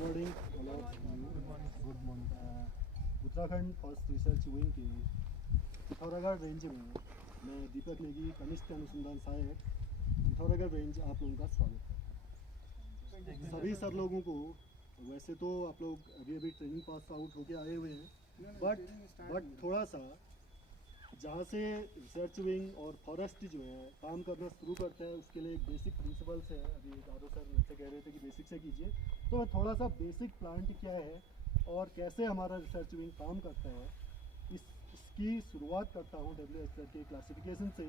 Morning good morning. Uttarakhand forest research wing के Pithoragarh range में मैं दीपक नेगी, कनिष्ठ अनुसंधान सहायक, पिथौरागढ़ रेंज आप लोगों का स्वागत करता हूँ। सभी सर लोगों को वैसे तो आप लोग अभी अभी ट्रेनिंग पास आउट होके आए हुए हैं, बट थोड़ा सा जहाँ से रिसर्च विंग और फॉरेस्ट जो है काम करना शुरू करता है उसके लिए एक बेसिक प्रिंसिपल्स है। अभी दादो सर मुझसे कह रहे थे कि बेसिक से कीजिए, तो मैं थोड़ा सा बेसिक प्लांट क्या है और कैसे हमारा रिसर्च विंग काम करता है इसकी शुरुआत करता हूँ डब्ल्यू एसलर के क्लासिफिकेशन से।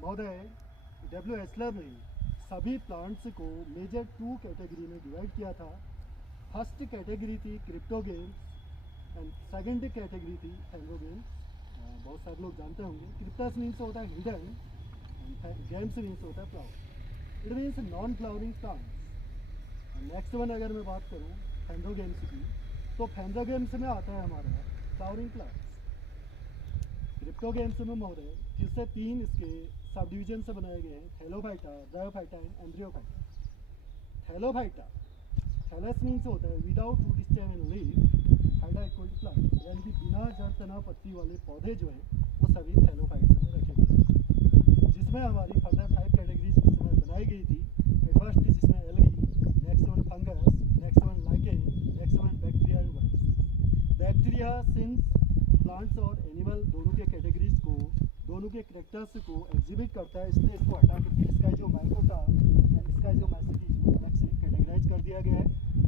महोदय, डब्ल्यू एसलर ने सभी प्लांट्स को मेजर 2 कैटेगरी में डिवाइड किया था। फर्स्ट कैटेगरी थी क्रिप्टोगेम्स एंड सेकंड कैटेगरी थी फैंगोगेम्स। बहुत सारे लोग जानते होंगे क्रिप्टस मीन्स होता है हिडन एंड गेम्स मीन्स होता है flower. It means non flowering plants. Next one अगर मैं बात करूँ फैंगोगेम्स की, तो फैंगोगेम्स में आता है हमारा फ्लावरिंग प्लांट्स। क्रिप्टोगेम्स में महोदय फिर से 3 इसके सब डिवीजन से बनाए गए हैं, thallophyta, bryophyta and embryophyta. Thallophyta, thallus means होता है without root stem and leaf, phyta equal to plant, यानी कि बिना जड़ तना पत्ती वाले पौधे जो हैं वो सभी थैलोफाइट्स में रखे गए हैं। जिसमें हमारी फर्दर 5 कैटेगरीज उस समय बनाई गई थी। फर्स्ट जिसमें algae, next one fungus, next one lichen, next one bacteria and virus. Bacteria since plants और एनिमल दोनों के कैटेगरीज को, दोनों के करेक्टर्स को एग्जिबिट करता है, इसलिए इसको हटा करके इसका जो माइकोटा एंड इसका जो मैसेज अलग से कैटेगराइज कर दिया गया है।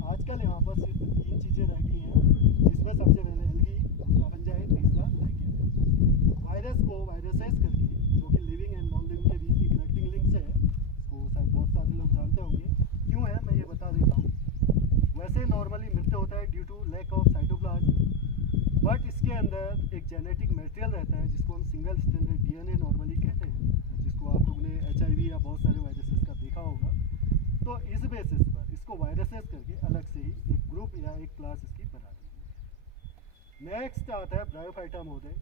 आजकल यहाँ पर सिर्फ 3 चीज़ें रह गई हैं, जिसमें सबसे पहले एल्गी, दूसरा फंजाई, तीसरा लाइकेन। वायरस को वायरसेस करके, जो कि लिविंग एंड नॉन लिविंग के बीच की कनेक्टिंग लिंक्स है, इसको शायद बहुत सारे लोग जानते होंगे। क्यों है मैं ये बता देता हूँ। वैसे नॉर्मली मृत्यु होता है due to lack of cytoplasm, but इसके अंदर एक जेनेटिक मटेरियल रहता है जिसको हम सिंगल स्ट्रैंडेड डीएनए नॉर्मली कहते हैं, जिसको आप लोगों ने एचआईवी या बहुत सारे वायरसेस का देखा होगा। तो इस बेसिस पर इसको वायरसेस करके अलग से ही एक ग्रुप या एक क्लास इसकी बना दी। नेक्स्ट आता है ब्रायोफाइटा महोदय।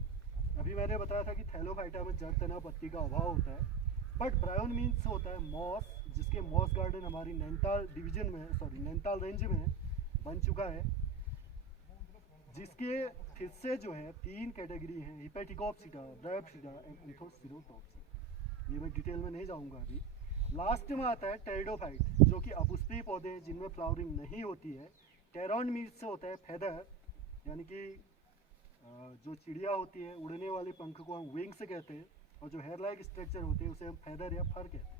अभी मैंने बताया था कि थैलोफाइटा में जड़ तना पत्ती का अभाव होता है, बट ब्रायोन मीन्स होता है मॉस, जिसके मॉस गार्डन हमारी नैनीताल डिवीजन में, सॉरी नैनीताल रेंज में बन चुका है। जिसके फिर से जो है 3 कैटेगरी हैं, हिपेटिकोप्सिटा, ब्रायोप्सिटा एंड एंथोस्पिरोटॉप्सिटा। ये मैं डिटेल में नहीं जाऊंगा अभी। लास्ट में आता है टेरिडोफाइट, जो कि अपुष्पीय पौधे हैं जिनमें फ्लावरिंग नहीं होती है। टेरॉन मीन्स से होता है फेदर, यानी कि जो चिड़िया होती है उड़ने वाले पंख को हम विंग्स कहते हैं, और जो हेयर लाइक स्ट्रक्चर होते हैं उसे हम फेदर या फर कहते हैं।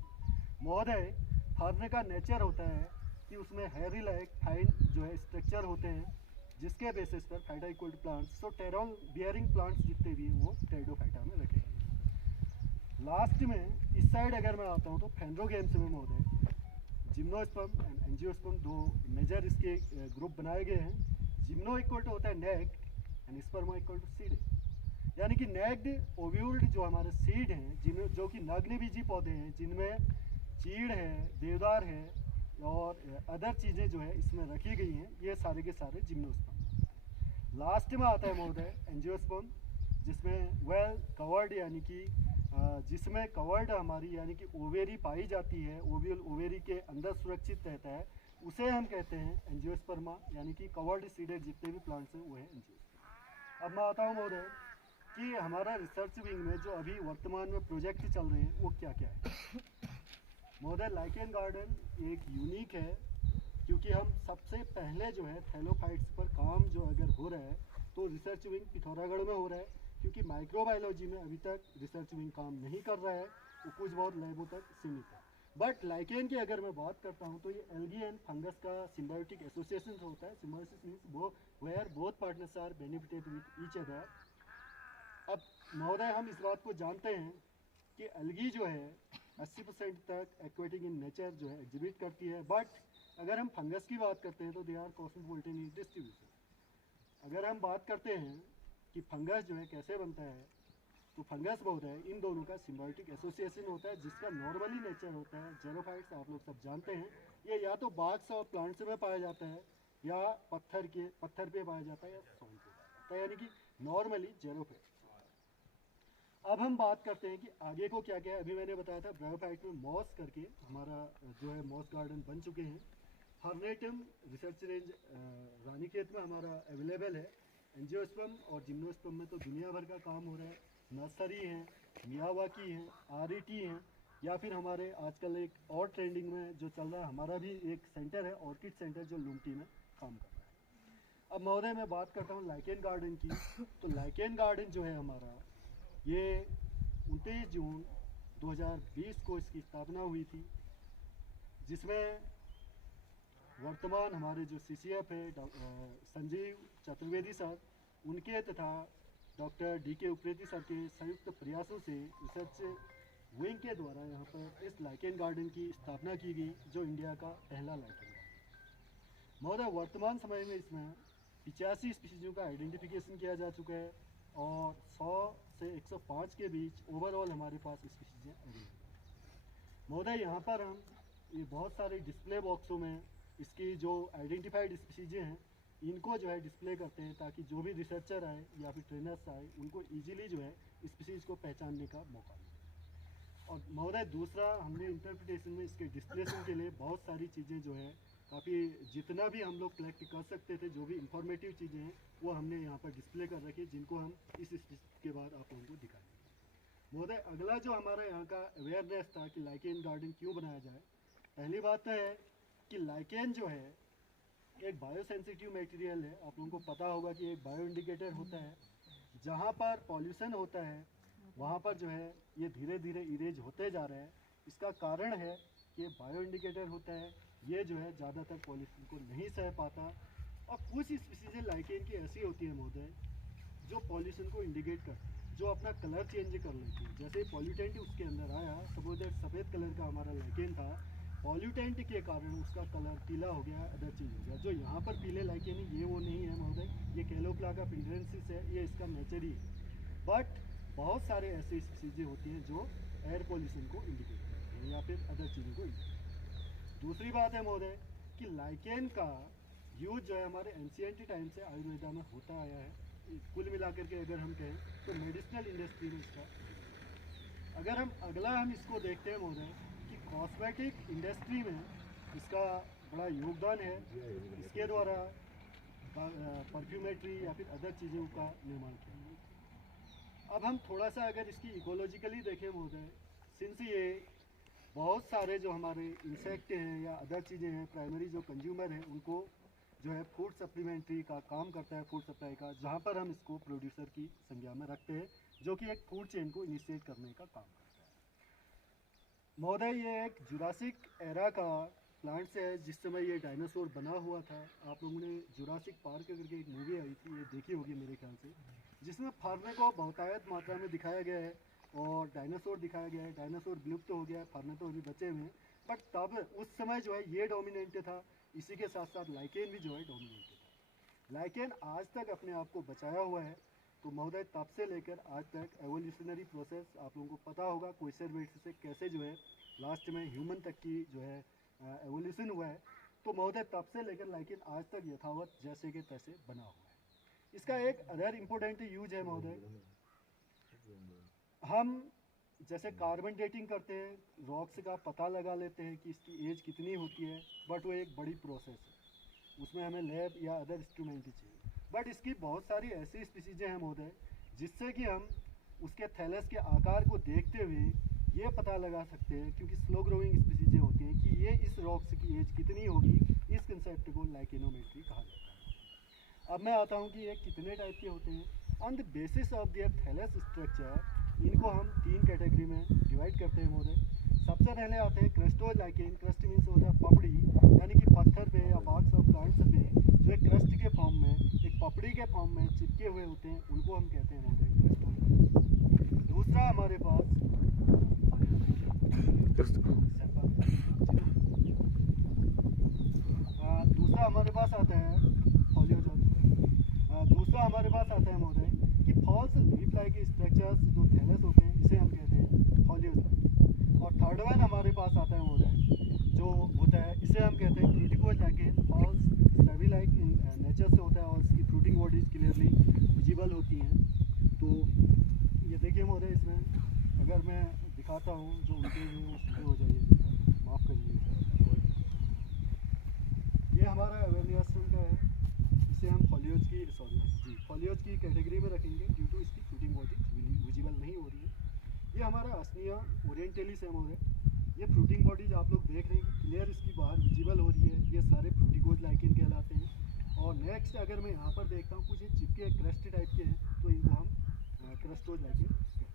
महोदय, फर का नेचर होता है कि उसमें हेयरी लाइक फाइन जो है स्ट्रक्चर होते हैं, जिसके बेसिस पर फाइटा इक्वल टू प्लांट्स, तो टेरॉन बियरिंग प्लांट्स जितने भी हैं वो टेरिडोफाइटा में रखे गए। लास्ट में इस साइड अगर मैं आता हूँ तो फैंड्रोगेम्स में महोदय जिम्नोस्पर्म एंड एंजियोस्पर्म 2 मेजर इसके ग्रुप बनाए गए हैं। जिम्नो इक्वल टू होता है naked and sperma equal to seed, यानी कि नेक्ड ओव्यूल्ड जो हमारे सीड हैं, जिनमें जो कि नग्नबीजी पौधे हैं, जिनमें चीड़ है, देवदार है और अदर चीज़ें जो है इसमें रखी गई हैं, ये सारे के सारे जिम्नोस्पर्म। लास्ट में आता है महोदय एंजियोस्पर्म, जिसमें वेल कवर्ड, यानी कि जिसमें कवर्ड हमारी यानी कि ओवेरी पाई जाती है, ओव्यूल ओवेरी के अंदर सुरक्षित रहता है, उसे हम कहते हैं एंजियोस्पर्मा, यानी कि कवर्ड सीडेड जितने भी प्लांट्स हैं वो है एंजियोस्पर्म। अब मैं आता हूँ महोदय कि हमारा रिसर्च विंग में जो अभी वर्तमान में प्रोजेक्ट चल रहे हैं वो क्या क्या है। महोदय, लाइकेन गार्डन एक यूनिक है, क्योंकि हम सबसे पहले जो है थैलोफाइट्स पर काम जो अगर हो रहा है तो रिसर्च विंग पिथौरागढ़ में हो रहा है, क्योंकि माइक्रोबायोलॉजी में अभी तक रिसर्च विंग काम नहीं कर रहा है, वो कुछ बहुत लैबों तक सीमित है। बट लाइकेन की अगर मैं बात करता हूँ तो ये एल्गी एंड फंगस का सिम्बायोटिक एसोसिएशन होता है। Symbiosis means where both partners are benefited with each other. अब महोदय, हम इस बात को जानते हैं कि एल्गी जो है 80% तक एक्वेटिक इन नेचर जो है एग्जिबिट करती है, बट अगर हम फंगस की बात करते हैं तो they are cosmopolitan in distribution. अगर हम बात करते हैं कि फंगस जो है कैसे बनता है, तो फंगस बहुत है, इन दोनों का सिम्बायोटिक एसोसिएशन होता है, जिसका नॉर्मली नेचर होता है जेरोफाइट्स, आप लोग सब जानते हैं, ये या तो बाग्स और प्लांट्स में पाया जाता है या पत्थर पे पाया जाता है या सॉइल पे पाया जाता है, यानी कि नॉर्मली जेरोफाइट्स। अब हम बात करते हैं कि आगे को क्या क्या है। अभी मैंने बताया था ब्रायोफाइट में मॉस करके हमारा जो है मॉस गार्डन बन चुके हैं। फर्नेटम रिसर्च रेंज रानीखेत में हमारा अवेलेबल है। एंजियोस्पर्म और जिम्नोस्पर्म में तो दुनिया भर का काम हो रहा है। नर्सरी हैं, मियावाकी हैं, आरईटी हैं, या फिर हमारे आजकल एक और ट्रेंडिंग में जो चल रहा है, हमारा भी एक सेंटर है ऑर्किड सेंटर जो लुमटी में काम कर रहा है। अब महोदय मैं बात करता हूँ लाइकेन गार्डन की। तो लाइकेन गार्डन जो है हमारा, ये 29 जून 2020 को इसकी स्थापना हुई थी, जिसमें वर्तमान हमारे जो CCF है संजीव चतुर्वेदी सर, उनके तथा डॉक्टर DK उप्रेती सर के संयुक्त प्रयासों से रिसर्च विंग के द्वारा यहाँ पर इस लाइकेन गार्डन की स्थापना की गई, जो इंडिया का पहला लाइकेन गार्डन। महोदय वर्तमान समय में इसमें 85 स्पीशीज़ों का आइडेंटिफिकेशन किया जा चुका है और 100 से 105 के बीच ओवरऑल हमारे पास स्पीशीज़ें अवेलेबल हैं। महोदय यहाँ पर हम ये बहुत सारे डिस्प्ले बॉक्सों में इसकी जो आइडेंटिफाइड स्पीशीज़ें हैं इनको जो है डिस्प्ले करते हैं, ताकि जो भी रिसर्चर आए या फिर ट्रेनर्स आए उनको ईजिली जो है स्पीशीज़ को पहचानने का मौका मिले। और महोदय दूसरा, हमने इंटरप्रिटेशन में इसके डिस्प्लेशन के लिए बहुत सारी चीज़ें जो है काफ़ी, जितना भी हम लोग कलेक्ट कर सकते थे, जो भी इंफॉर्मेटिव चीज़ें हैं वो हमने यहाँ पर डिस्प्ले कर रखी, जिनको हम इस स्पीशीज़ के बाद आप लोगों को दिखाएंगे। महोदय अगला जो हमारा यहाँ का अवेयरनेस था कि लाइकेन गार्डन क्यों बनाया जाए, पहली बात तो है कि लाइकेन जो है एक बायोसेंसिटिव मटेरियल है। आप लोगों को पता होगा कि एक बायो इंडिकेटर होता है। जहाँ पर पॉल्यूशन होता है वहाँ पर जो है ये धीरे धीरे इरेज होते जा रहा है। इसका कारण है कि बायो इंडिकेटर होता है, ये जो है ज़्यादातर पॉल्यूशन को नहीं सह पाता। और कुछ स्पीशीज़ लाइकेन की ऐसी होती है महोदय जो पॉल्यूशन को इंडिकेट करती है, जो अपना कलर चेंज कर लेती है। जैसे पॉल्यूटेंट उसके अंदर आया, सपोज दैट सफ़ेद कलर का हमारा लाइकेन था, पॉल्यूटेंट के कारण उसका कलर पीला हो गया, अदर चीज़ हो गया। जो यहाँ पर पीले लाइकेन है ये वो नहीं है महोदय, ये कैलोप्लाका पिंडरेंसिस है, ये इसका नेचर ही है। बट बहुत सारे ऐसी चीज़ें होती हैं जो एयर पॉल्यूशन को इंडिकेट करती हैं या फिर अदर चीज़ों को इंडिकेट करती हैं। दूसरी बात है महोदय कि लाइकेन का यूज जो है हमारे एंशिएंट टाइम से आयुर्वेदा में होता आया है। कुल मिलाकर के अगर हम कहें तो मेडिसिनल इंडस्ट्री में इसका, अगर हम इसको देखते हैं महोदय कि कॉस्मेटिक इंडस्ट्री में इसका बड़ा योगदान है। इसके द्वारा परफ्यूमेट्री या फिर अदर चीज़ों का निर्माण किया। अब हम थोड़ा सा अगर इसकी इकोलॉजिकली देखें महोदय, सिंस ये बहुत सारे जो हमारे इंसेक्ट हैं या अदर चीज़ें हैं, प्राइमरी जो कंज्यूमर हैं उनको जो है फूड सप्लीमेंट्री का काम करता है, फूड सप्लाई का, जहाँ पर हम इसको प्रोड्यूसर की संज्ञा में रखते हैं, जो कि एक फूड चेन को इनिशिएट करने का काम करता है। महोदय ये एक जुरासिक एरा का प्लांट से है, जिस समय ये डायनासोर बना हुआ था। आप लोगों ने जुरासिक पार्क करके एक मूवी आई थी, ये देखी होगी मेरे ख्याल से, जिसमें फार्मे को बहुतायत मात्रा में दिखाया गया है और डायनासोर दिखाया गया है। डायनासोर विलुप्त हो गया है, फार्मे तो अभी बचे हुए हैं, बट तब उस समय जो है ये डोमिनेंट था। इसी के साथ साथ लाइकेन भी जो है डोमिनेंट था। लाइकेन आज तक अपने आप को बचाया हुआ है। तो महोदय तब से लेकर आज तक एवोल्यूशनरी प्रोसेस आप लोगों को पता होगा, क्वेश्चन बेस से कैसे जो है लास्ट में ह्यूमन तक की जो है एवोल्यूशन हुआ है। तो महोदय तब से लेकर लाइकेन आज तक यथावत जैसे के तैसे बना हुआ है। इसका एक अदर इम्पोर्टेंट यूज है महोदय, हम जैसे कार्बन डेटिंग करते हैं, रॉक्स का पता लगा लेते हैं कि इसकी एज कितनी होती है, बट वो एक बड़ी प्रोसेस है, उसमें हमें लैब या अदर इंस्ट्रूमेंट ही चाहिए। बट इसकी बहुत सारी ऐसी स्पीशीज़ें हैं महोदय, जिससे कि हम उसके थैलस के आकार को देखते हुए ये पता लगा सकते हैं, क्योंकि स्लो ग्रोइंग स्पीशीज़ें होती हैं, कि ये इस रॉक्स की एज कितनी होगी। इस कंसेप्ट को लाइकेनोमेट्री कहा जाता है। अब मैं आता हूँ कि ये कितने टाइप के होते हैं। On the basis of their thallus structure इनको हम 3 कैटेगरी में डिवाइड करते हैं महोदय। सबसे पहले आते हैं क्रस्टोज लाइकेन। क्रस्ट मीन्स होता है पपड़ी, यानी कि पत्थर पे या बार्क्स ऑफ प्लांट्स पे जो एक क्रस्ट के फॉर्म में, एक पपड़ी के फॉर्म में चिपके हुए होते हैं, उनको हम कहते हैं महोदय क्रस्टोज। दूसरा हमारे पास दूसरा हमारे पास आता है दूसरा हमारे पास आता है महोदय कि फॉल्स लीफ लाइक स्ट्रक्चर्स जो थैलस होते हैं, इसे हम कहते हैं फॉलियोज। और थर्ड वन हमारे पास आता है महोदय जो होता है, इसे हम कहते हैं क्रिटिकोज लाइकेन। फॉल्स स्टैबी लाइक इन नेचर से होता है और इसकी फ्रूटिंग बॉडीज क्लियरली विजिबल होती हैं। तो ये देखिए महोदय, इसमें अगर मैं दिखाता हूँ जो उनके जो हो जाइए, माफ़ करिए। हमारा अवेयरनेस का है, इसे हम फॉलियोज की कैटेगरी में रखेंगे ड्यू टू इसकी फ्रूटिंग बॉडी विजिबल नहीं हो रही है। ये हमारा असनिया ओरिएंटली सेमोर है। ये फ्रूटिंग बॉडीज आप लोग देख रहे हैं क्लियर इसकी बाहर विजिबल हो रही है, ये सारे फ्रूटिकोज लाइकेन कहलाते हैं। और नेक्स्ट अगर मैं यहाँ पर देखता हूँ कुछ ये चिपके क्रस्ट टाइप के हैं तो इनको हम क्रस्टोज लाइकेन कहते हैं।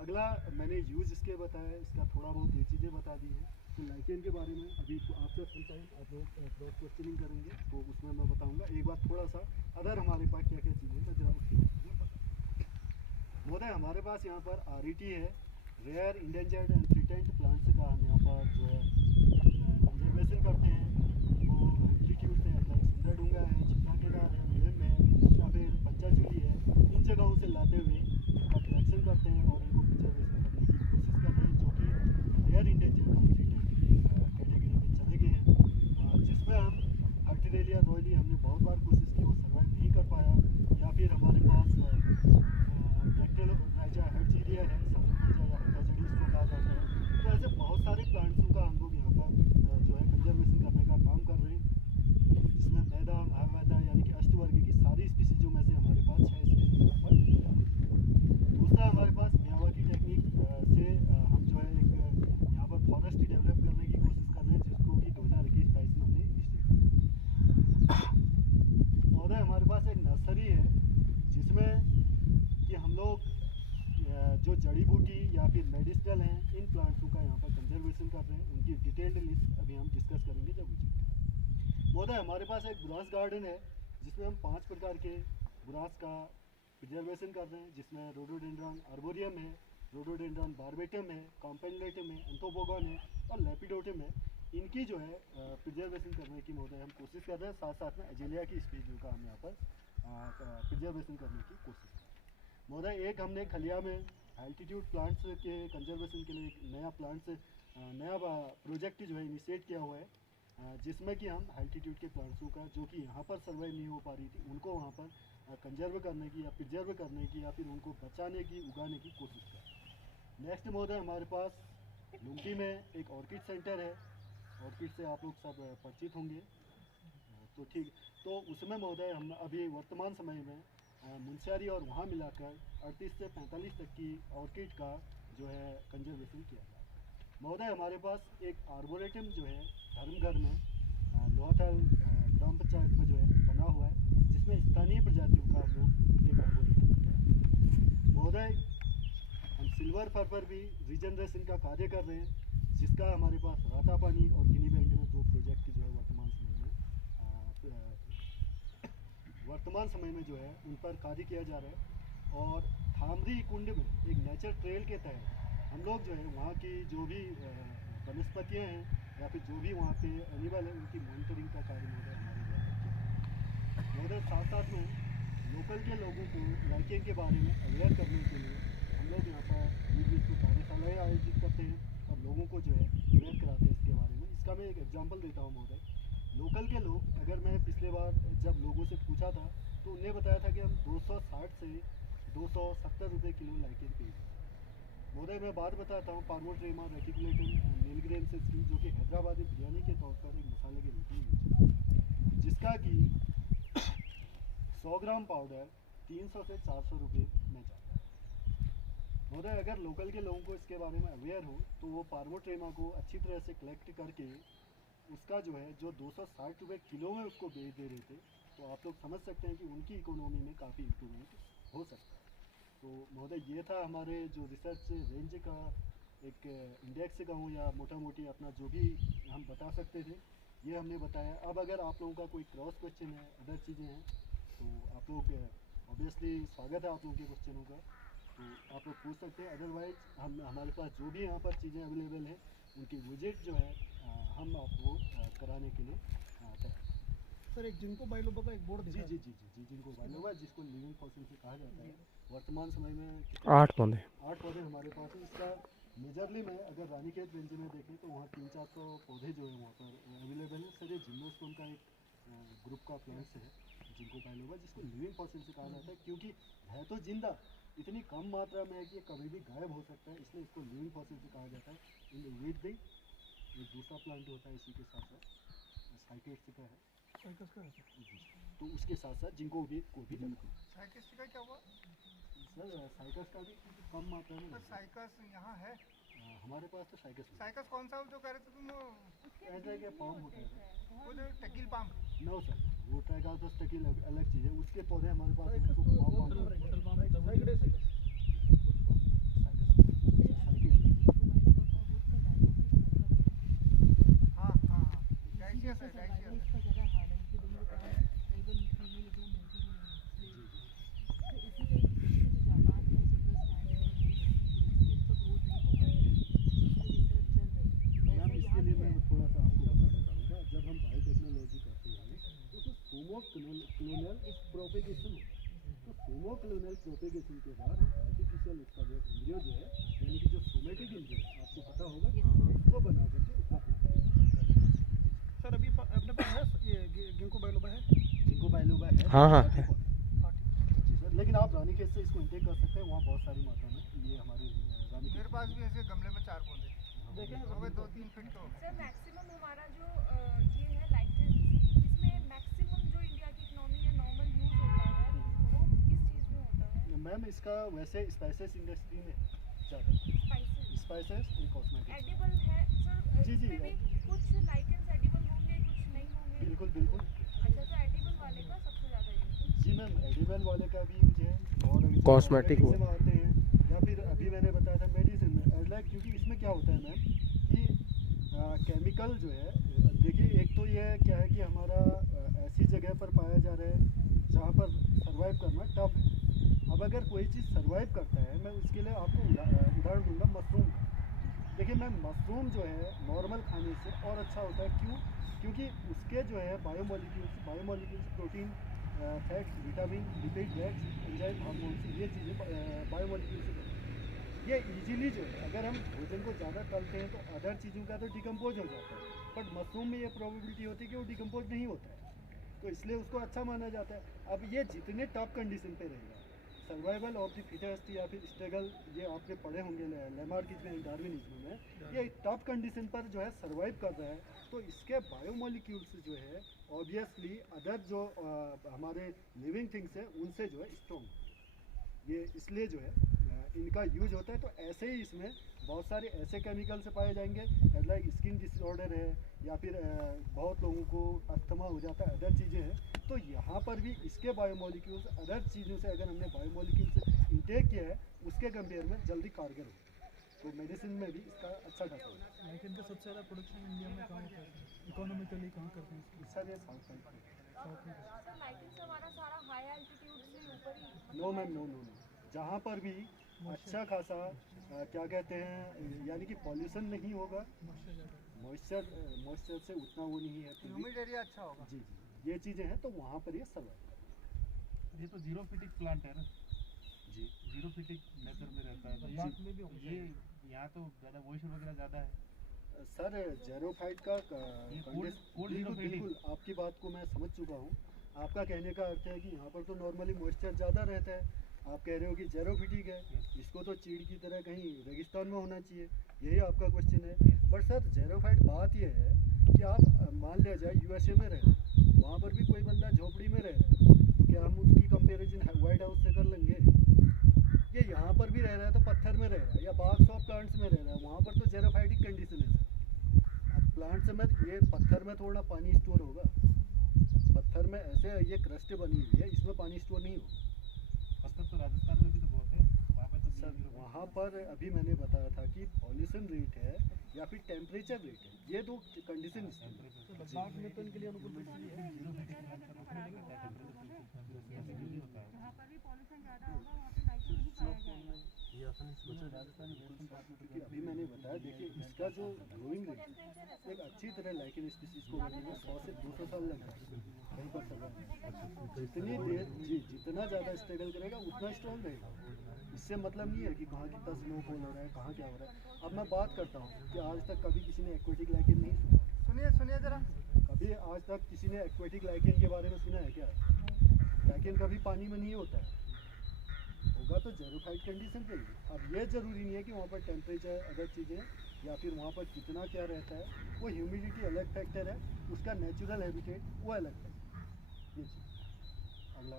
अगला मैंने यूज़ इसके बताया, इसका थोड़ा बहुत ये चीज़ें बता दी हैं। तो लाइकेन के बारे में अभी आपसे फुल टाइम आप लोग क्रॉस क्वेश्चनिंग करेंगे तो उसमें मैं बताऊंगा। एक बार थोड़ा सा अदर हमारे पास क्या क्या चीज़ें मैं जरा उसके बारे में बता महोदय। हमारे पास यहाँ पर RET है, rare endangered and threatened plants का हम यहाँ पर जो है कंजर्वेशन करते हैं। वो इंस्टीट्यूट से लाइक सुंदरडूंगा है, चित्रा केदार है, मेम है या फिर पंचाचूली है, इन जगहों से लाते हुए उनका कलेक्शन करते हैं और इनको कंजर्वेशन करने की कोशिश कर रहे हैं, जो कि rare endangered and threatened category में चले गए हैं। जिसमें हम हर्टिडेलिया रॉयली हमने बहुत बार कोशिश की, वो सर्वाइव नहीं कर पाया। या फिर हमारे पास डेक्टेलोराइजा हर्टिडिया है, सालमंजा या हटाजड़ी इसको कहा जाता है। तो ऐसे बहुत सारे प्लांट्सों का हम लोग यहाँ पर जो है कंजर्वेशन करने का काम कर रहे हैं, जिसमें मैदा महावैदा यानी कि अष्टवर्ग की सारी स्पीसीजों में से हमारे पास 6 स्पीसीज यहाँ पर। दूसरा हमारे पास मियावाकी टेक्निक से हम जो है एक यहाँ पर फॉरेस्ट डेवलप करने की कोशिश कर रहे हैं, जिसको कि 2021-22 में हमने इनिशिएट किया। महोदय हमारे पास एक नर्सरी है जिसमें कि हम लोग जो जड़ी बूटी या फिर मेडिसिनल हैं इन प्लांट्सों का यहाँ पर कंजर्वेशन कर रहे हैं। उनकी डिटेल्ड लिस्ट अभी हम डिस्कस करेंगे जब विजिट करेंगे। महोदय हमारे पास एक बुरास गार्डन है जिसमें हम 5 प्रकार के बुरास का प्रिजर्वेशन कर रहे हैं, जिसमें रोडोडेंड्रॉन आर्बोरियम है, रोडोडेंड्रॉन बारबेटम है, कॉम्पेनुलेटम है, एंथोपोगॉन है और लेपिडोटम है। इनकी जो है प्रिजर्वेशन करने की महोदय हम कोशिश कर रहे हैं। साथ साथ में एजेलिया की स्पीसीज का हम यहाँ पर प्रिजर्वेशन करने की कोशिश कर रहे हैं। महोदय एक हमने खलिया में एल्टीट्यूड प्लांट्स के कंजर्वेशन के लिए एक नया प्रोजेक्ट जो है इनिशिएट किया हुआ है, जिसमें कि हम एल्टीट्यूड के प्लांट्सों का जो कि यहाँ पर सर्वाइव नहीं हो पा रही थी उनको वहाँ पर कंजर्व करने की या प्रिजर्व करने की या फिर उनको बचाने की उगाने की कोशिश करें। नेक्स्ट महोदय हमारे पास लुमकी में एक ऑर्किड सेंटर है। ऑर्किड से आप लोग सब परिचित होंगे। तो ठीक, तो उसमें महोदय हम अभी वर्तमान समय में मुंशियारी और वहाँ मिलाकर 38 से 45 तक की ऑर्किड का जो है कंजर्वेशन किया जा रहा है। महोदय हमारे पास एक आर्बोरेटम जो है धर्मघर में लोहाथल ग्राम पंचायत में जो है बना हुआ है, जिसमें स्थानीय प्रजातियों का हम लोग एक आर्बोरेटम किया। महोदय हम सिल्वर फर पर भी रीजनरेशन का कार्य कर रहे हैं, जिसका हमारे पास रातापानी और गिनी बैंड में 2 प्रोजेक्ट जो है वर्तमान समय में जो है उन पर कार्य किया जा रहा है। और थामरी कुंड में एक नेचर ट्रेल के तहत हम लोग जो है वहाँ की जो भी वनस्पतियाँ हैं या फिर जो भी वहाँ पे एनिमल है उनकी मॉनिटरिंग का कार्य महोदय हमारे द्वारा महोदय। साथ साथ में लोकल के लोगों को लाइकेन के बारे में अवेयर करने के लिए हम लोग यहाँ पर बीच बीच में कार्यशालाएँ आयोजित करते हैं और लोगों को जो है अवेयर कराते हैं इसके बारे में। इसका मैं एक एग्जाम्पल देता हूँ महोदय। लोकल के लोग, अगर मैं पिछले बार जब लोगों से पूछा था तो उन्हें बताया था कि हम 260 से 270 रुपये किलो लाइकेन पे महोदय। मैं बात बताता हूँ पार्वोट्रेमा रेटिकुलेटम नीलग्रेन्सिस की, जो कि हैदराबादी बिरयानी के तौर पर एक मसाले के रूप में यूज होती है, जिसका कि 100 ग्राम पाउडर 300 से 400 रुपये में जाता है महोदय। अगर लोकल के लोगों को इसके बारे में अवेयर हो तो वो पार्वोट्रेमा को अच्छी तरह से कलेक्ट करके उसका जो है जो 260 रुपये किलो में उसको बेच दे रहे थे, तो आप लोग समझ सकते हैं कि उनकी इकोनॉमी में काफ़ी इम्प्रूवमेंट हो सकता है। तो महोदय ये था हमारे जो रिसर्च रेंज का एक इंडेक्स कहूँ या मोटा मोटी अपना जो भी हम बता सकते थे ये हमने बताया। अब अगर आप लोगों का कोई क्रॉस क्वेश्चन है, अदर चीज़ें हैं, तो आप लोग ऑब्वियसली स्वागत है आप लोगों के क्वेश्चनों का, तो आप लोग पूछ सकते हैं। अदरवाइज हमारे पास जो भी यहाँ पर चीज़ें अवेलेबल हैं उनकी विजिट जो है हम आपको कराने के लिए तैयार हैं। सर एक जिनको बाइलोबा का एक बोर्ड जी दिखा जी जी जी जी जिनको बाइलोबा, जिसको लिविंग फॉसिल से कहा जाता है। वर्तमान समय में 8 पौधे 8 पौधे हमारे पास है। इसका मेजरली में अगर रानीखेत रेंज में देखें तो वहाँ 300-400 पौधे जो है वहाँ पर अवेलेबल है। सर ये जिम्नोस्पर्म का एक ग्रुप का प्लांट्स है जिनको बाइलोबा, जिसको लिविंग फॉसिल से कहा जाता है, क्योंकि है तो जिंदा इतनी कम मात्रा में है कि ये कभी भी गायब हो सकता है, इसलिए इसको लिविंग फॉसिल से कहा जाता है। इन विद एक दूसरा प्लांट होता है इसी के साथ साथ साइकेट्स का है, साइकस का है तो उसके साथ साथ जिंको को भी रखो। साइकस का क्या हुआ सर साइकस का भी कम मात्रा में पर रखो। साइकस यहाँ है हमारे पास तो साइकस साइकस कौन सा जो कह रहे थे तुम ऐसा है कि पाम होता है वो जो टकील पाम नो सर, वो ट्राइकार्थस टकील अलग चीज़ है, उसके पौधे हमारे पास हैं, साइकस उनको तो पाम होटल बोलते हैं। होटल पाम साइकस साइकस हाँ हाँ डाइशियस है डाइशियस मैम इसके लिए मैं थोड़ा सा आपको बताना चाहूँगा, जब हम बायोटेक्नोलॉजी करते हैं तो सोमो क्लोनल प्रोपेगेशन होता है। तो सोमो क्लोनल प्रोपेगेशन के बाद हम आर्टिफिशियल उसका जो एम्ब्रियो जो है, यानी कि जो सोमेटिक एम्ब्रियो है, आपको पता होगा, उसको बना करके उसका सर अभी अपने पास है ये गिंको बाइलोबा है जिंको बाइलोबा है। हाँ, हाँ, जी सर, लेकिन आप रानीखेत से इसको इंटेक कर सकते हैं, वहाँ बहुत सारी मात्रा में ये हमारे रानीखेत मेरे पास भी ऐसे गमले में 4 पौधे देखें हो गए 2-3 फीट के हो गए सर मैक्सिमम हमारा जो ये है लाइसेंस, इसमें मैक्सिमम जो इंडिया की इकोनॉमी या नॉर्मल यूज होता है वो किस चीज़ में होता है? मैम इसका वैसे स्पाइसेस इंडस्ट्री में ज़्यादा spices spices and cosmetics. Edible है सर, जी, जी, इसमें भी कुछ लाइकेंस एडिबल होंगे कुछ नहीं होंगे। बिल्कुल बिल्कुल। अच्छा, तो एडिबल वाले का सबसे ज़्यादा यूज है। जी मैम, एडिबल वाले का भी यूज है और अभी जो Cosmetic cosmetics में आते हैं, या फिर अभी मैंने बताया था मेडिसिन में लाइक, क्योंकि इसमें क्या होता है मैम कि केमिकल जो है, देखिए एक तो ये क्या है कि हमारा ऐसी जगह पर पाया जा रहा है जहाँ पर सर्वाइव करना टफ है। अब अगर कोई चीज़ सर्वाइव करता है, मैं उसके लिए आपको उदाहरण दूंगा मशरूम का। देखिए मैम, मशरूम जो है नॉर्मल खाने से और अच्छा होता है, क्यों? क्योंकि उसके जो है biomolecules protein, fats, vitamin, lipid, gas, enzyme, hormones, ये चीज़ें बायोमोलिक्यूल से बनती हैं। ये इजीली जो है, अगर हम भोजन को ज़्यादा तलते हैं तो अदर चीज़ों का तो डिकम्पोज हो जाता है, बट मशरूम में ये प्रोबेबिलिटी होती है कि वो डिकम्पोज नहीं होता है, तो इसलिए उसको अच्छा माना जाता है। अब ये जितने टफ कंडीशन पे रहेगा, सर्वाइवल ऑफ द फिटेस्ट या फिर स्ट्रगल, ये आपने पढ़े होंगे लेमार्किज्म में, डार्विनिज्म में, ये टफ कंडीशन पर जो है सर्वाइव कर रहा है, तो इसके बायोमोलिक्यूल्स जो है ऑब्वियसली अदर जो हमारे लिविंग थिंग्स है उनसे जो है स्ट्रॉन्ग, ये इसलिए जो है इनका यूज होता है। तो ऐसे ही इसमें बहुत सारे ऐसे केमिकल्स पाए जाएंगे, लाइक स्किन डिसऑर्डर है, या फिर बहुत लोगों को अस्थमा हो जाता है, अदर चीज़ें हैं, तो यहाँ पर भी इसके बायोमोलिक्यूल्स अदर चीज़ों से, अगर हमने बायोमोलिक्यूल्स इंटेक किया है उसके कंपेयर में जल्दी कारगर होता है, तो मेडिसिन में भी इसका अच्छा खासा होता है। लाइकेन का सबसे ज़्यादा प्रोडक्शन इंडिया में कहाँ होता है इकोनॉमिकली कहाँ करते हैं सर ये साउथ साइड सर लाइकेंस हमारा सारा हाई एल्टीट्यूड से ऊपर ही no ma'am, no no no, जहाँ पर भी अच्छा खासा क्या कहते हैं, यानी कि पॉल्यूशन नहीं होगा, मॉइस्चर से उतना वो नहीं है, फिर भी ह्यूमिड एरिया अच्छा होगा जी जी ये चीज़ें हैं, तो वहाँ पर ये सर्वाइव। ये तो जीरो फिटिक प्लांट है ना, जी जीरो फिटिक नेचर में रहता है, तो लद्दाख में भी ये यहाँ तो ज़्यादा वॉइस वगैरह ज़्यादा है। सर जेरोफाइट का ये cold बिल्कुल xerophytic। बिल्कुल आपकी बात को मैं समझ चुका हूँ। आपका कहने का अर्थ है कि यहाँ पर तो नॉर्मली मॉइस्चर ज़्यादा रहता है, आप कह रहे हो कि जेरोफिटिक है, इसको तो चीड़ की तरह कहीं रेगिस्तान में होना चाहिए, यही आपका क्वेश्चन है। बट सर जेरोफाइट बात यह है कि आप मान लिया जाए यूएसए में रह रहे हैं, वहाँ पर भी कोई बंदा झोपड़ी में रह रहा है, तो क्या हम उसकी कंपेरिजन वाइट हाउस से कर लेंगे? ये यहाँ पर भी रह रहा है तो पत्थर में रह रहा है, या बाग्स ऑफ प्लांट्स में रह रहा है, वहाँ पर तो जेरोफाइटिक कंडीशन है सर। अब प्लांट्स में ये पत्थर में थोड़ा पानी स्टोर होगा, पत्थर में ऐसे ये क्रस्ट बनी हुई है, इसमें पानी स्टोर नहीं होगा। पत्थर तो राजस्थान में भी तो बहुत है, वहाँ पे तो सर zero वहाँ पर अभी मैंने बताया था कि पॉल्यूशन रेट है या फिर टेम्परेचर रेट है, ये दो कंडीशन लद्दाख में तो इनके लिए अनुकूल परिस्थिति है क्योंकि अभी मैंने बताया, देखिए इसका जो ग्रोइंग रेट एक अच्छी तरह लाइकेन स्पीसीज को बनने में 100 से 200 साल लगता है कहीं पर सर्वाइव। जितनी देर जी जितना ज़्यादा स्ट्रगल करेगा उतना स्ट्रॉन्ग रहेगा। इससे मतलब नहीं है कि कहाँ कितना स्नोफॉल हो रहा है, कहाँ क्या हो रहा है। अब मैं बात करता हूँ कि आज तक कभी किसी ने एक्वेटिक लाइकेन नहीं सुना, सुनिए जरा कभी आज तक किसी ने एक्वेटिक लाइकेन के बारे में सुना है क्या? लाइकेन कभी पानी में नहीं होता है, वो होगा तो जेरोफाइट कंडीशन पे ही। अब ये ज़रूरी नहीं है कि वहाँ पर टेम्परेचर अदर चीज़ें या फिर वहाँ पर कितना क्या रहता है, वो ह्यूमिडिटी अलग फैक्टर है, उसका नेचुरल हैबिटेट वो अलग फैक्टर है। ये चीज़। अगला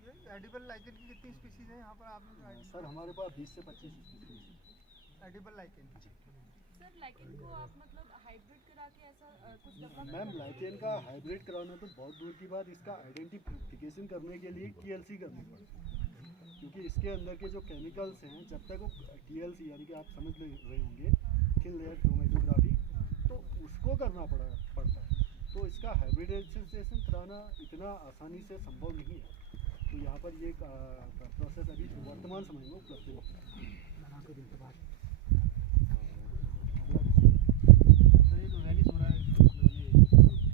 ये एडिबल लाइकेन की कितनी स्पीसीज है यहाँ पर आपने जो सर हमारे पास 20 से 25 species. Edible lichen? Sir lichen को आप मतलब हाइब्रिड करा के ऐसा कुछ डेवलप मैम लाइकेन का हाइब्रिड कराना तो बहुत दूर की बात, इसका आइडेंटिफिकेशन करने के लिए TLC करनी पड़ती है, क्योंकि इसके अंदर के जो केमिकल्स हैं जब तक वो TLC यानी कि आप समझ रहे होंगे थिन लेयर क्रोमेटोग्राफी, तो उसको करना पड़ता है। तो इसका हाइब्रिडाइजेशन कराना इतना आसानी से संभव नहीं है, तो यहाँ पर ये प्रोसेस अभी वर्तमान समय में उपलब्ध नहीं है। तो ये जो वैनिश हो रहा है, ये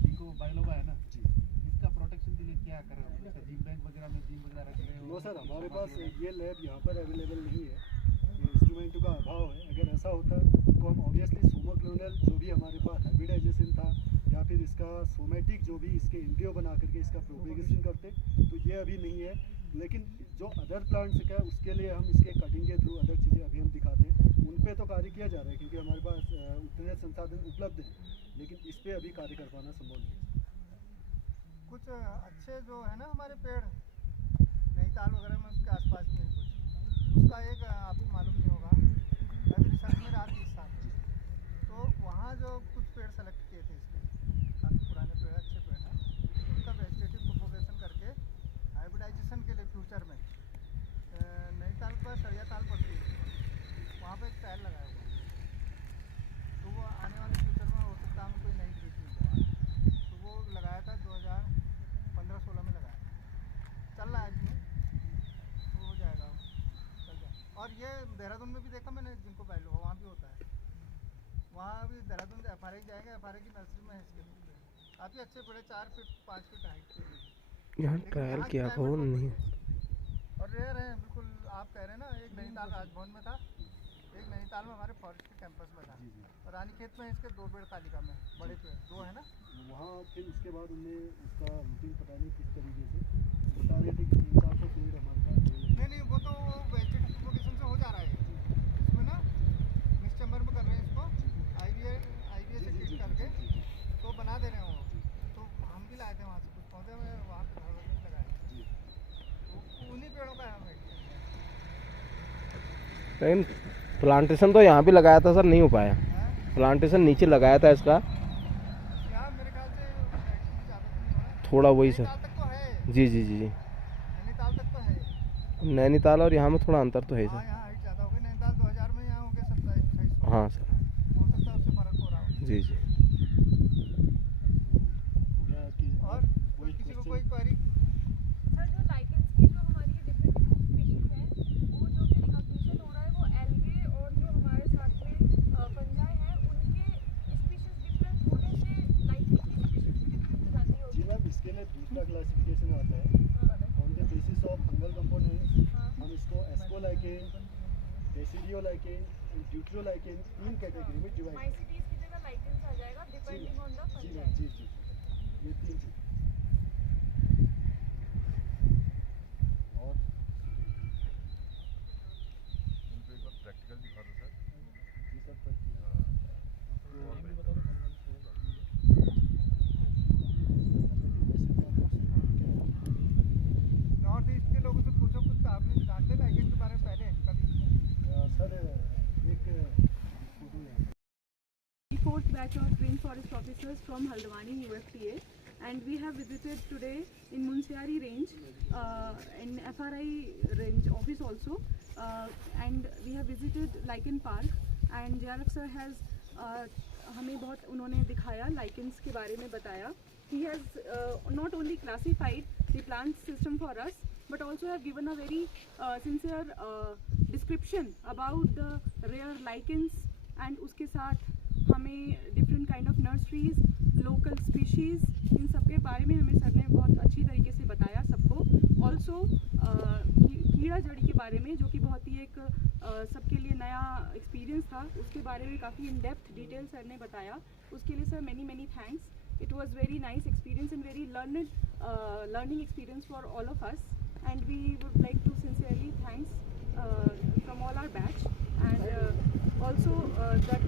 जिंको बाइलोबा है ना जी इसका प्रोटेक्शन के लिए क्या कर रहे हो? जैसे जिम बैंक वगैरह में जिम वगैरह रख रहे हो? नो सर, हमारे पास ये लैब यहाँ पर अवेलेबल नहीं है, ये इंस्ट्रूमेंटों का अभाव है। अगर ऐसा होता तो हम ऑब्वियसली सोमोक्लोनल जो भी हमारे पास हाइब्रिडाइजेशन था या फिर इसका सोमेटिक जो भी इसके एम्ब्रियो बना करके इसका प्रोपेगेशन करते, तो ये अभी नहीं है। लेकिन जो अदर प्लांट्स का उसके लिए हम इसके कटिंग के थ्रू अदर चीज़ें अभी हम दिखाते हैं, उन पे तो कार्य किया जा रहा है क्योंकि हमारे पास उतने संसाधन उपलब्ध हैं, लेकिन इस पे अभी कार्य कर पाना संभव नहीं है। कुछ अच्छे जो है ना हमारे पेड़ नैनीताल वगैरह में उसके आसपास में है कुछ, उसका एक आपको मालूम नहीं होगा, मैं भी रिसर्च में रहा 30 साल, तो वहाँ जो कुछ पेड़ सेलेक्ट किए थे इसके, काफ़ी पुराने पेड़ अच्छे पेड़ हैं, उनका वेजिटेटिव प्रोपोगेशन करके हाइब्रिडाइजेशन के लिए फ्यूचर में नैनीताल पर सरिया ताल पड़ती है, वहाँ पर एक ट्रायल लगाया हुआ है, तो वो आने वाले फ्यूचर में हो सकता है हमें कोई नई ब्रीड मिल जाए। तो वो लगाया था 2015-16 में लगाया, चल रहा है इसमें, तो हो जाएगा, चल जाए। और ये देहरादून में भी देखा मैंने, जिनको बैलो वहाँ भी होता है, वहाँ अभी देहरादून FRA जाएंगे, FRA की नर्सरी में है इसके काफ़ी अच्छे पेड़, 4 फीट 5 फीट हाइट के। यहाँ ट्रायल किया कौन नहीं? और रेयर है बिल्कुल, आप कह रहे हैं ना, एक नैनीताल राजभवन में था, एक नैनीताल में हमारे फॉरेस्ट के कैंपस में था, और रानीखेत में इसके 2 पेड़ तालिका में, बड़े पेड़ 2 है ना वहाँ। फिर उसके बाद उनने उसका रूटीन पता नहीं किस तरीके से बता रहे थे कि 300-400 पेड़ हमारे पास नहीं वो तो वेजिटेटिव प्रोपोगेशन से हो जा रहा है इसमें ना, मिक्स चैम्बर में कर रहे हैं इसको, IVA से ट्रीट करके तो बना दे रहे हैं वो, तो हम भी लाए थे वहाँ से कुछ पौधे में, वहाँ पे घर में लगाए, तो उन्हीं पेड़ों का है हमें। लेकिन प्लांटेशन तो यहाँ भी लगाया था सर, नहीं हो पाया। प्लांटेशन नीचे लगाया था इसका, यहाँ मेरे ख्याल से ज़्यादा तो नहीं हो रहा है, थोड़ा वही सर। नैनीताल तक तो है, जी जी जी जी, नैनीताल तक तो है, नैनीताल और यहाँ में थोड़ा अंतर तो है हाँ सर। यहाँ हाइट ज़्यादा हो गई, नैनीताल 2000 में, यहाँ हो गया 27-28, हाँ सर, हो सकता है उससे फ़र्क हो रहा हो। जी जी। हो गया कि और कोई किसी को question? कोई क्वेरी? सर जो लाइकेंस की जो हमारी डिफरेंट स्पीशीज हैं, वो जो भी रिकॉग्निशन हो रहा है वो एल्गे और जो हमारे साथ में फंजाई है उनके स्पीशीज डिफरेंट होने से लाइकेंस की स्पीशीज डिफरेंट हो जाती होगी। जी मैम, इसके लिए दूसरा क्लासिफिकेशन आता है on the basis of fungal components. हम इसको एस्कोलाइकेन, डेसिडियोलाइकेन एंड ड्यूट्रोलाइकेन 3 कैटेगरी में डिवाइड करते माइसिटीज की जगह लाइकेंस आ जाएगा डिपेंडिंग ऑन द हैं। जी फंजाई। मैम, जी जी, ये 3 चीज़। और इनको एक बार प्रैक्टिकल दिखा दो सर। जी सब कर दिया। नॉर्थ ईस्ट के लोगों से पूछो कुछ, आपने जानते लाइकेन के बारे में पहले कभी? सर एक फोटो यहाँ The fourth batch of rainforest officers from Haldwani UFTA, and we have visited today in Munsiari range, in FRI range office also, and we have visited lichen park, and JRF sir has हमें बहुत उन्होंने दिखाया lichens के बारे में बताया. He has not only classified the plant system for us, but also have given a very sincere description about the rare lichens, and उसके साथ हमें different kind of nurseries, local species, इन सब के बारे में हमें सर ने बहुत अच्छी तरीके से बताया सबको. ऑल्सो कीड़ा जड़ी के बारे में, जो कि बहुत ही एक सबके लिए नया एक्सपीरियंस था, उसके बारे में काफ़ी इन डेप्थ डिटेल सर ने बताया. उसके लिए sir many thanks. It was very nice experience and very learning experience for all of us. and we would like to sincerely thanks from all our batch, and also that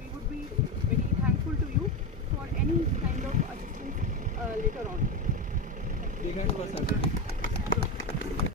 we would be very thankful to you for any kind of assistance later on. Big hand for sir.